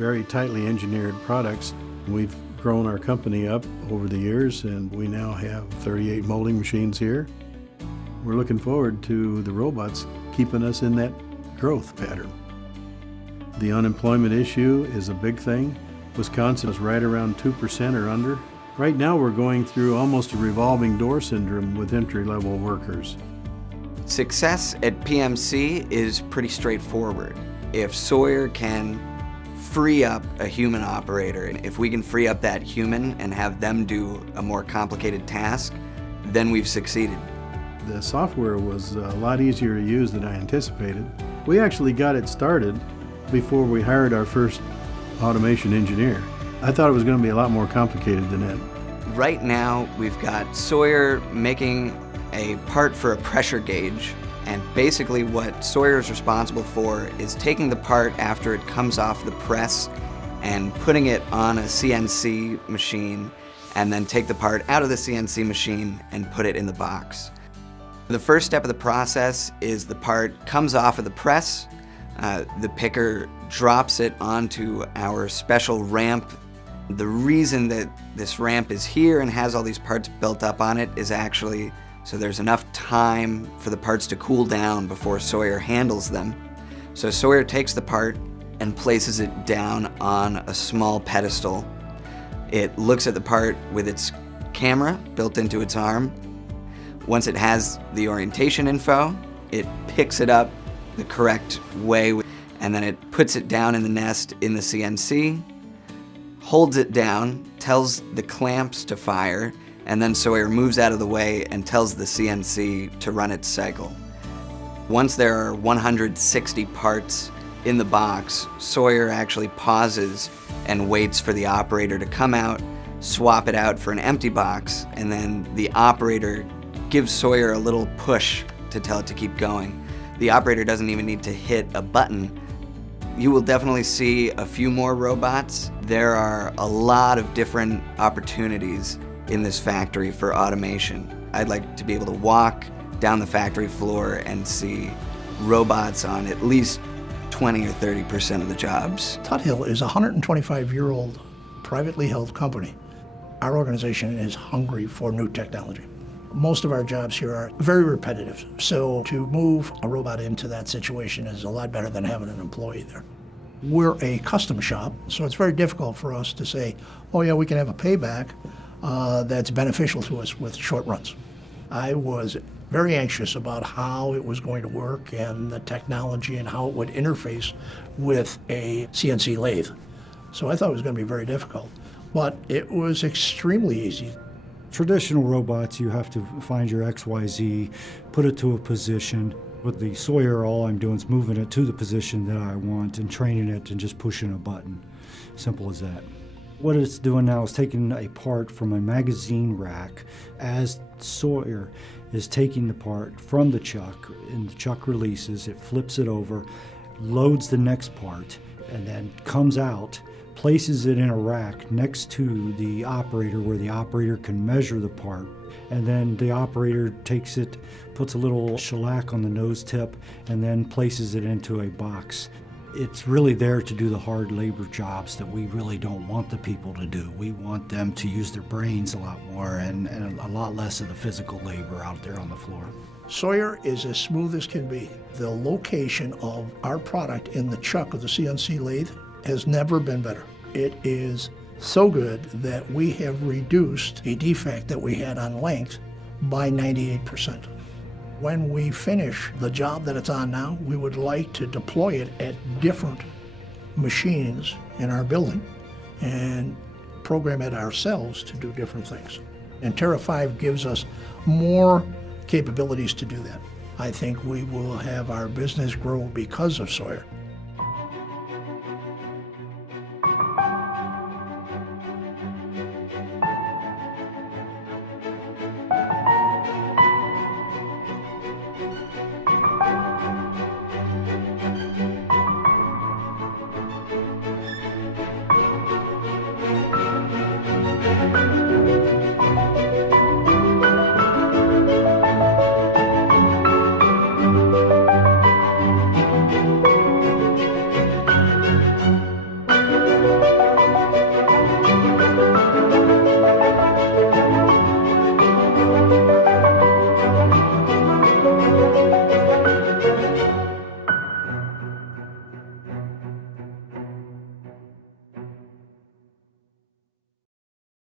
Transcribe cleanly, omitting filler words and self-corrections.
very tightly engineered products. We've grown our company up over the years, and we now have 38 molding machines here. We're looking forward to the robots keeping us in that growth pattern. The unemployment issue is a big thing. Wisconsin is right around 2% or under. Right now we're going through almost a revolving door syndrome with entry-level workers. Success at PMC is pretty straightforward. If Sawyer can free up a human operator, and if we can free up that human and have them do a more complicated task, then we've succeeded. The software was a lot easier to use than I anticipated. We actually got it started before we hired our first automation engineer. I thought it was going to be a lot more complicated than that. Right now, we've got Sawyer making a part for a pressure gauge, and basically what Sawyer is responsible for is taking the part after it comes off the press and putting it on a CNC machine, and then take the part out of the CNC machine and put it in the box. The first step of the process is the part comes off of the press, the picker drops it onto our special ramp. The reason that this ramp is here and has all these parts built up on it is actually so there's enough time for the parts to cool down before Sawyer handles them. So Sawyer takes the part and places it down on a small pedestal. It looks at the part with its camera built into its arm. Once it has the orientation info, it picks it up the correct way, and then it puts it down in the nest in the CNC, holds it down, tells the clamps to fire, and then Sawyer moves out of the way and tells the CNC to run its cycle. Once there are 160 parts in the box, Sawyer actually pauses and waits for the operator to come out, swap it out for an empty box, and then the operator gives Sawyer a little push to tell it to keep going. The operator doesn't even need to hit a button. You will definitely see a few more robots. There are a lot of different opportunities in this factory for automation. I'd like to be able to walk down the factory floor and see robots on at least 20 or 30% of the jobs. Tuthill is a 125-year-old privately held company. Our organization is hungry for new technology. Most of our jobs here are very repetitive, so to move a robot into that situation is a lot better than having an employee there. We're a custom shop, so it's very difficult for us to say, oh yeah, we can have a payback that's beneficial to us with short runs. I was very anxious about how it was going to work and the technology and how it would interface with a CNC lathe. So I thought it was going to be very difficult, but it was extremely easy. Traditional robots, you have to find your XYZ, put it to a position. With the Sawyer, all I'm doing is moving it to the position that I want and training it and just pushing a button. Simple as that. What it's doing now is taking a part from a magazine rack as Sawyer is taking the part from the chuck, and the chuck releases, it flips it over, loads the next part, and then comes out, places it in a rack next to the operator where the operator can measure the part, and then the operator takes it, puts a little shellac on the nose tip, and then places it into a box. It's really there to do the hard labor jobs that we really don't want the people to do. We want them to use their brains a lot more and a lot less of the physical labor out there on the floor. Sawyer is as smooth as can be. The location of our product in the chuck of the CNC lathe has never been better. It is so good that we have reduced a defect that we had on length by 98%. When we finish the job that it's on now, we would like to deploy it at different machines in our building and program it ourselves to do different things. And Terra 5 gives us more capabilities to do that. I think we will have our business grow because of Sawyer.